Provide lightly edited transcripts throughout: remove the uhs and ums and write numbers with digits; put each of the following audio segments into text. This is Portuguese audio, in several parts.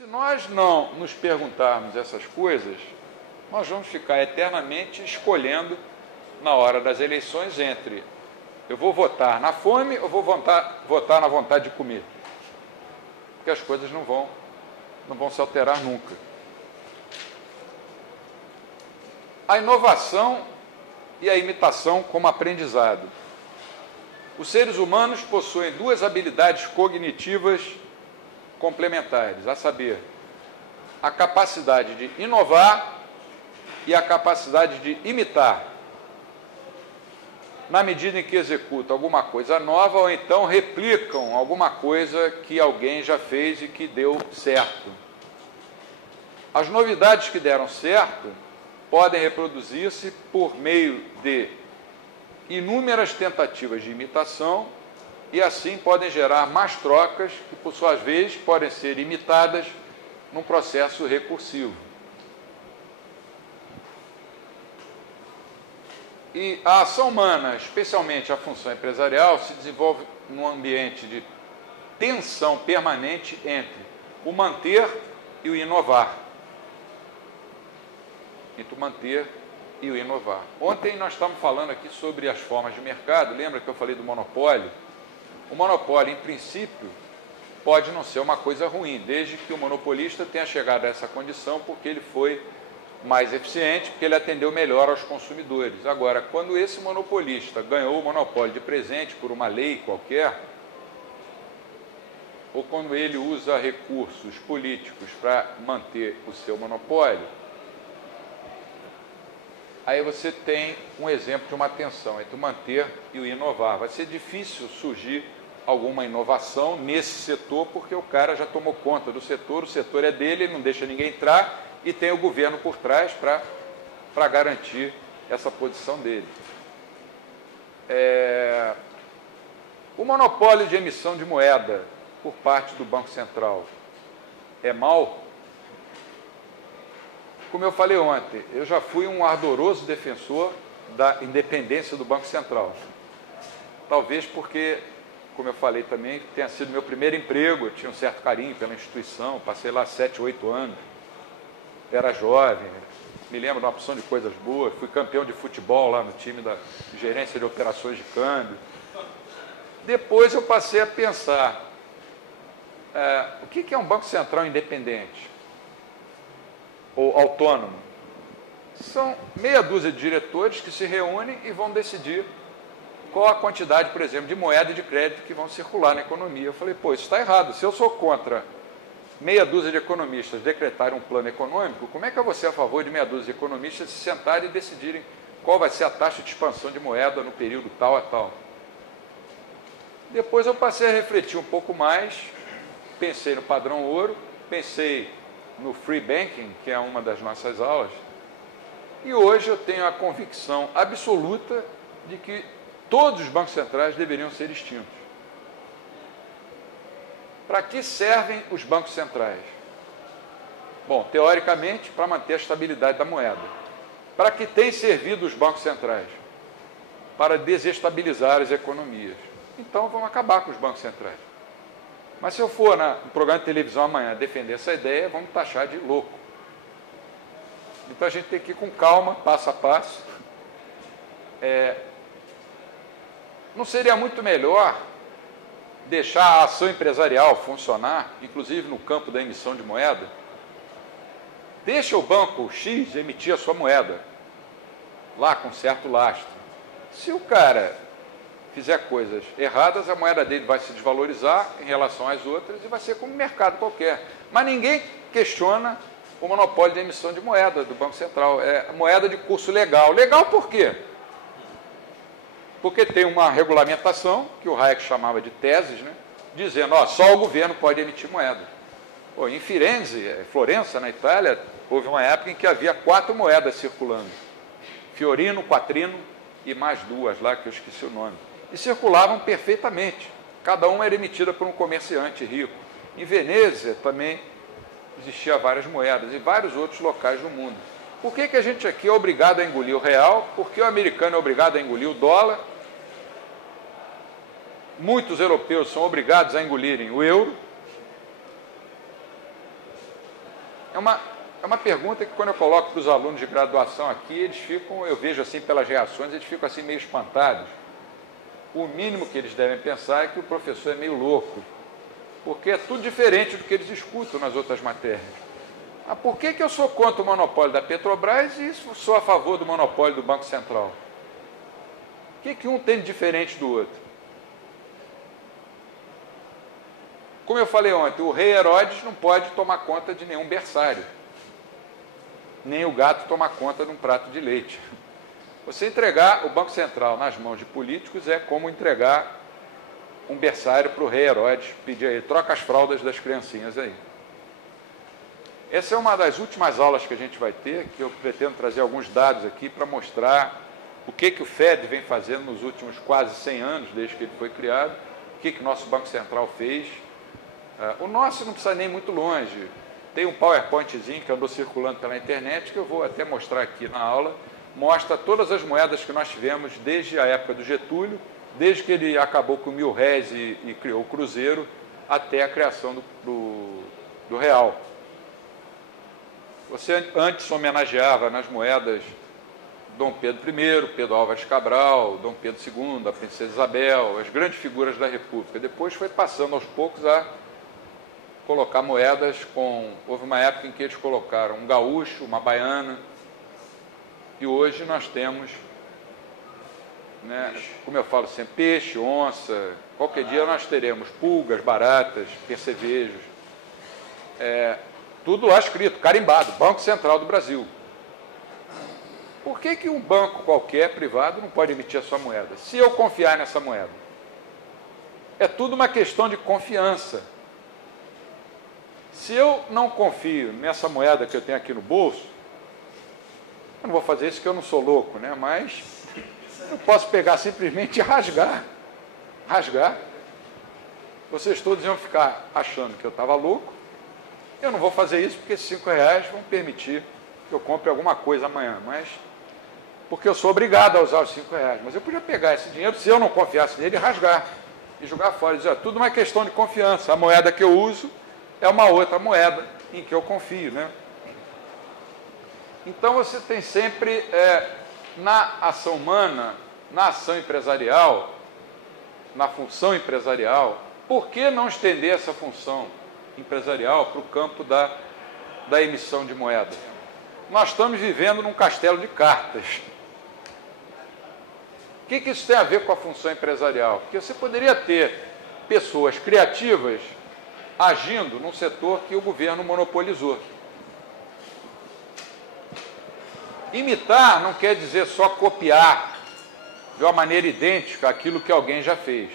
Se nós não nos perguntarmos essas coisas, nós vamos ficar eternamente escolhendo, na hora das eleições, entre eu vou votar na fome ou vou votar na vontade de comer. Porque as coisas não vão se alterar nunca. A inovação e a imitação como aprendizado. Os seres humanos possuem duas habilidades cognitivas complementares, a saber, a capacidade de inovar e a capacidade de imitar, na medida em que executam alguma coisa nova ou então replicam alguma coisa que alguém já fez e que deu certo. As novidades que deram certo podem reproduzir-se por meio de inúmeras tentativas de imitação e assim podem gerar mais trocas que, por sua vez, podem ser imitadas num processo recursivo. E a ação humana, especialmente a função empresarial, se desenvolve num ambiente de tensão permanente entre o manter e o inovar. Entre o manter e o inovar. Ontem nós estávamos falando aqui sobre as formas de mercado, lembra que eu falei do monopólio? O monopólio, em princípio, pode não ser uma coisa ruim, desde que o monopolista tenha chegado a essa condição porque ele foi mais eficiente, porque ele atendeu melhor aos consumidores. Agora, quando esse monopolista ganhou o monopólio de presente por uma lei qualquer, ou quando ele usa recursos políticos para manter o seu monopólio, aí você tem um exemplo de uma tensão entre o manter e o inovar. Vai ser difícil surgir alguma inovação nesse setor, porque o cara já tomou conta do setor, o setor é dele, ele não deixa ninguém entrar, e tem o governo por trás para garantir essa posição dele. O monopólio de emissão de moeda por parte do Banco Central é mau? Como eu falei ontem, eu já fui um ardoroso defensor da independência do Banco Central. Talvez porque, como eu falei também, tenha sido meu primeiro emprego, eu tinha um certo carinho pela instituição, passei lá 7, 8 anos, era jovem, me lembro de uma opção de coisas boas, fui campeão de futebol lá no time da gerência de operações de câmbio. Depois eu passei a pensar, o que é um Banco Central independente? Ou autônomo? São meia dúzia de diretores que se reúnem e vão decidir qual a quantidade, por exemplo, de moeda e de crédito que vão circular na economia. Eu falei, pô, isso está errado. Se eu sou contra meia dúzia de economistas decretarem um plano econômico, como é que eu vou ser a favor de meia dúzia de economistas se sentarem e decidirem qual vai ser a taxa de expansão de moeda no período tal a tal? Depois eu passei a refletir um pouco mais, pensei no padrão ouro, pensei no free banking, que é uma das nossas aulas, e hoje eu tenho a convicção absoluta de que todos os bancos centrais deveriam ser extintos. Para que servem os bancos centrais? Bom, teoricamente, para manter a estabilidade da moeda. Para que têm servido os bancos centrais? Para desestabilizar as economias. Então, vamos acabar com os bancos centrais. Mas se eu for no programa de televisão amanhã defender essa ideia, vamos taxar de louco. Então, a gente tem que ir com calma, passo a passo. Não seria muito melhor deixar a ação empresarial funcionar, inclusive no campo da emissão de moeda? Deixa o banco X emitir a sua moeda, lá com certo lastro. Se o cara fizer coisas erradas, a moeda dele vai se desvalorizar em relação às outras e vai ser como um mercado qualquer. Mas ninguém questiona o monopólio de emissão de moeda do Banco Central. É moeda de curso legal. Legal por quê? Porque tem uma regulamentação, que o Hayek chamava de teses, né, dizendo, só o governo pode emitir moeda. Pô, em Firenze, Florença, na Itália, houve uma época em que havia 4 moedas circulando. Fiorino, Quatrino e mais 2 lá, que eu esqueci o nome. E circulavam perfeitamente. Cada uma era emitida por um comerciante rico. Em Veneza também existia várias moedas e vários outros locais do mundo. Por que a gente aqui é obrigado a engolir o real? Por que o americano é obrigado a engolir o dólar? Muitos europeus são obrigados a engolirem o euro. É uma pergunta que, quando eu coloco para os alunos de graduação aqui, eles ficam, eu vejo assim pelas reações, eles ficam assim meio espantados. O mínimo que eles devem pensar é que o professor é meio louco, porque é tudo diferente do que eles escutam nas outras matérias. Ah, por que eu sou contra o monopólio da Petrobras e sou a favor do monopólio do Banco Central? O que um tem de diferente do outro? Como eu falei ontem, o rei Herodes não pode tomar conta de nenhum berçário, nem o gato tomar conta de um prato de leite. Você entregar o Banco Central nas mãos de políticos é como entregar um berçário para o rei Herodes, pedir aí, troca as fraldas das criancinhas aí. Essa é uma das últimas aulas que a gente vai ter, que eu pretendo trazer alguns dados aqui para mostrar o que o Fed vem fazendo nos últimos quase 100 anos, desde que ele foi criado, o que o nosso Banco Central fez. O nosso não precisa nem muito longe. Tem um PowerPointzinho que andou circulando pela internet, que eu vou até mostrar aqui na aula, mostra todas as moedas que nós tivemos desde a época do Getúlio, desde que ele acabou com o R$1.000 e criou o Cruzeiro, até a criação do real. Você antes homenageava nas moedas Dom Pedro I, Pedro Álvares Cabral, Dom Pedro II, a Princesa Isabel, as grandes figuras da República. Depois foi passando aos poucos a colocar moedas com... Houve uma época em que eles colocaram um gaúcho, uma baiana, e hoje nós temos, né, como eu falo sempre, peixe, onça, qualquer dia nós teremos pulgas, baratas, percevejos, tudo lá escrito, carimbado, Banco Central do Brasil. Por que um banco qualquer, privado, não pode emitir a sua moeda? Se eu confiar nessa moeda. É tudo uma questão de confiança. Se eu não confio nessa moeda que eu tenho aqui no bolso, eu não vou fazer isso porque eu não sou louco, né? Mas eu posso pegar simplesmente e rasgar. Rasgar. Vocês todos iam ficar achando que eu estava louco. Eu não vou fazer isso porque esses R$5 vão permitir que eu compre alguma coisa amanhã, mas porque eu sou obrigado a usar os R$5. Mas eu podia pegar esse dinheiro, se eu não confiasse nele, rasgar e jogar fora. Dizer, tudo uma questão de confiança. A moeda que eu uso é uma outra moeda em que eu confio, né? Então você tem sempre, na ação humana, na ação empresarial, na função empresarial, por que não estender essa função empresarial para o campo da emissão de moeda? Nós estamos vivendo num castelo de cartas. O que isso tem a ver com a função empresarial? Porque você poderia ter pessoas criativas agindo num setor que o governo monopolizou. Imitar não quer dizer só copiar de uma maneira idêntica aquilo que alguém já fez.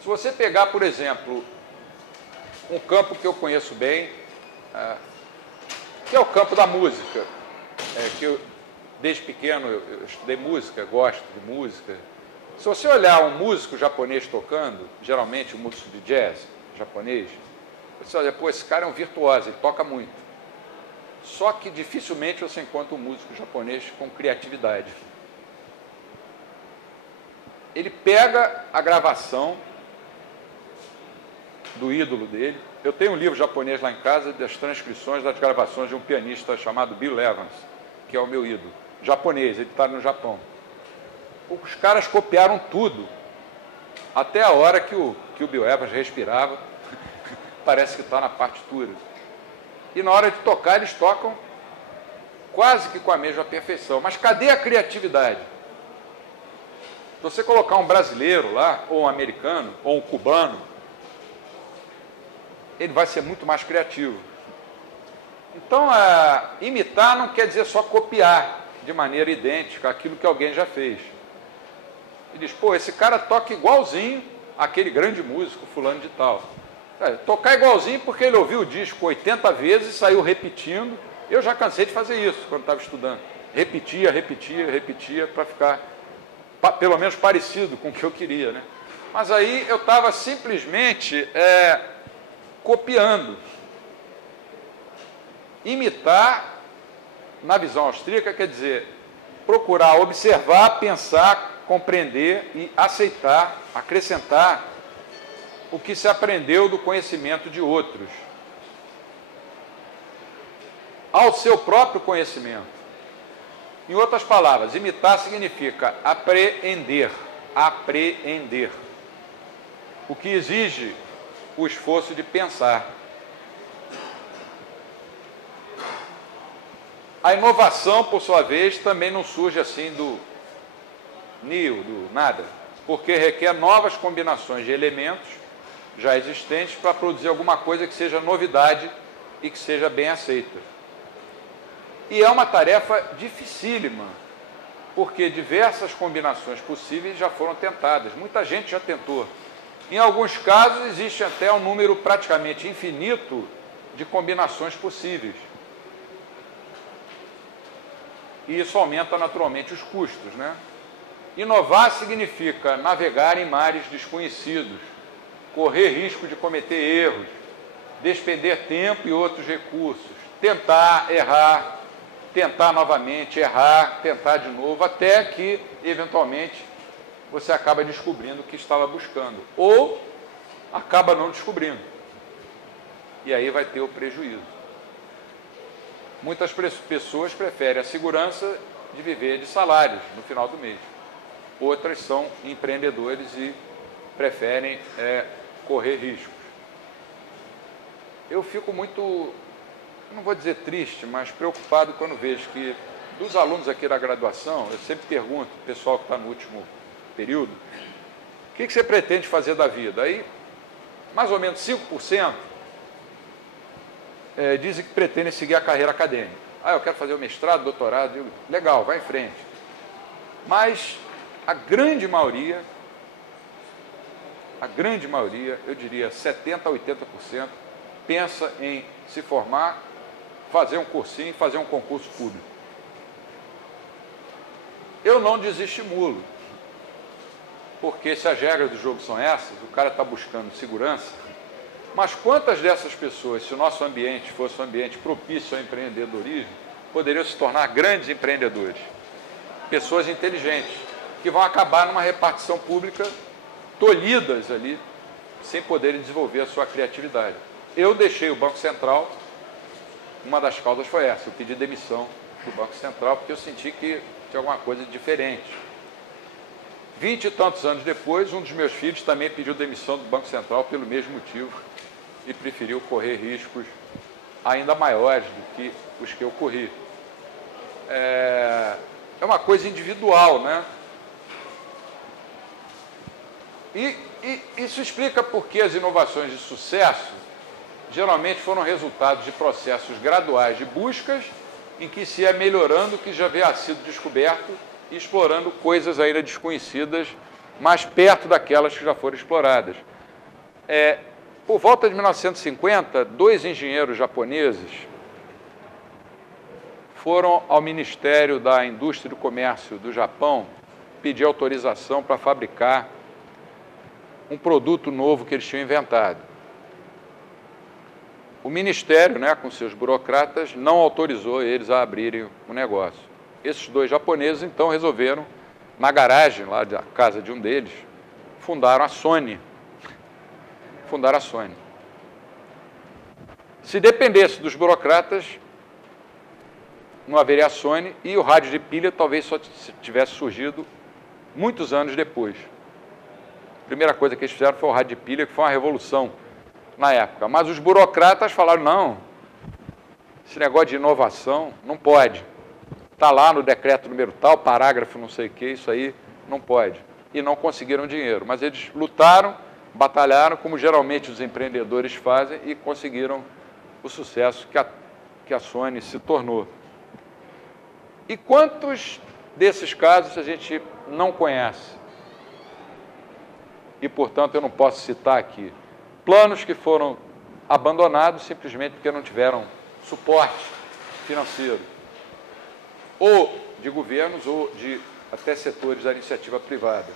Se você pegar, por exemplo, um campo que eu conheço bem, que é o campo da música, que eu, desde pequeno eu estudei música, gosto de música. Se você olhar um músico japonês tocando, geralmente um músico de jazz japonês, você olha, pô, esse cara é um virtuoso, ele toca muito. Só que dificilmente você encontra um músico japonês com criatividade. Ele pega a gravação do ídolo dele. Eu tenho um livro japonês lá em casa das transcrições das gravações de um pianista chamado Bill Evans, que é o meu ídolo. Japonês, ele está no Japão. Os caras copiaram tudo, até a hora que o Bill Evans respirava, parece que está na partitura. E na hora de tocar, eles tocam quase que com a mesma perfeição. Mas cadê a criatividade? Se você colocar um brasileiro lá, ou um americano, ou um cubano, ele vai ser muito mais criativo. Então, imitar não quer dizer só copiar de maneira idêntica aquilo que alguém já fez. Ele diz, pô, esse cara toca igualzinho àquele grande músico fulano de tal. Tocar igualzinho porque ele ouviu o disco 80 vezes e saiu repetindo. Eu já cansei de fazer isso quando estava estudando. Repetia para ficar pelo menos parecido com o que eu queria, né? Mas aí eu estava simplesmente copiando. Imitar, na visão austríaca, quer dizer procurar observar, pensar, compreender e aceitar, acrescentar o que se aprendeu do conhecimento de outros. ao seu próprio conhecimento. Em outras palavras, imitar significa apreender, apreender, o que exige o esforço de pensar. A inovação, por sua vez, também não surge assim do nada, porque requer novas combinações de elementos já existentes para produzir alguma coisa que seja novidade e que seja bem aceita. E é uma tarefa dificílima, porque diversas combinações possíveis já foram tentadas, muita gente já tentou. Em alguns casos, existe até um número praticamente infinito de combinações possíveis. E isso aumenta naturalmente os custos, né? Inovar significa navegar em mares desconhecidos, correr risco de cometer erros, despender tempo e outros recursos, tentar, errar, tentar novamente, errar, tentar de novo, até que, eventualmente, você acaba descobrindo o que estava buscando. Ou acaba não descobrindo. E aí vai ter o prejuízo. Muitas pessoas preferem a segurança de viver de salários no final do mês. Outras são empreendedores e preferem correr riscos. Eu fico muito, não vou dizer triste, mas preocupado quando vejo que, dos alunos aqui da graduação, eu sempre pergunto, o pessoal que está no último período, o que você pretende fazer da vida? Aí, mais ou menos 5% dizem que pretendem seguir a carreira acadêmica. Eu quero fazer o mestrado, doutorado. Eu digo, legal, vai em frente. Mas a grande maioria, eu diria 70% a 80%, pensa em se formar, fazer um cursinho, fazer um concurso público. Eu não desestimulo, porque se as regras do jogo são essas, o cara está buscando segurança, mas quantas dessas pessoas, se o nosso ambiente fosse um ambiente propício ao empreendedorismo, poderiam se tornar grandes empreendedores? Pessoas inteligentes, que vão acabar numa repartição pública tolhidas ali, sem poderem desenvolver a sua criatividade. Eu deixei o Banco Central, uma das causas foi essa, eu pedi demissão do Banco Central, porque eu senti que tinha alguma coisa diferente. 20 e tantos anos depois, um dos meus filhos também pediu demissão do Banco Central pelo mesmo motivo e preferiu correr riscos ainda maiores do que os que eu corri. É uma coisa individual, né? E isso explica por que as inovações de sucesso geralmente foram resultados de processos graduais de buscas em que se ia melhorando o que já havia sido descoberto e explorando coisas ainda desconhecidas mais perto daquelas que já foram exploradas. Por volta de 1950, 2 engenheiros japoneses foram ao Ministério da Indústria e do Comércio do Japão pedir autorização para fabricar um produto novo que eles tinham inventado. O Ministério, com seus burocratas, não autorizou eles a abrirem o negócio. Esses 2 japoneses, então, resolveram, na garagem lá da casa de um deles, fundaram a Sony. Se dependesse dos burocratas, não haveria a Sony, e o rádio de pilha talvez só tivesse surgido muitos anos depois. A primeira coisa que eles fizeram foi o rádio de pilha, que foi uma revolução na época. Mas os burocratas falaram, não, esse negócio de inovação não pode. Está lá no decreto número tal, parágrafo não sei o que, isso aí não pode. E não conseguiram dinheiro. Mas eles lutaram, batalharam, como geralmente os empreendedores fazem, e conseguiram o sucesso que a Sony se tornou. E quantos desses casos a gente não conhece? E, portanto, eu não posso citar aqui. Planos que foram abandonados simplesmente porque não tiveram suporte financeiro, ou de governos, ou de até setores da iniciativa privada.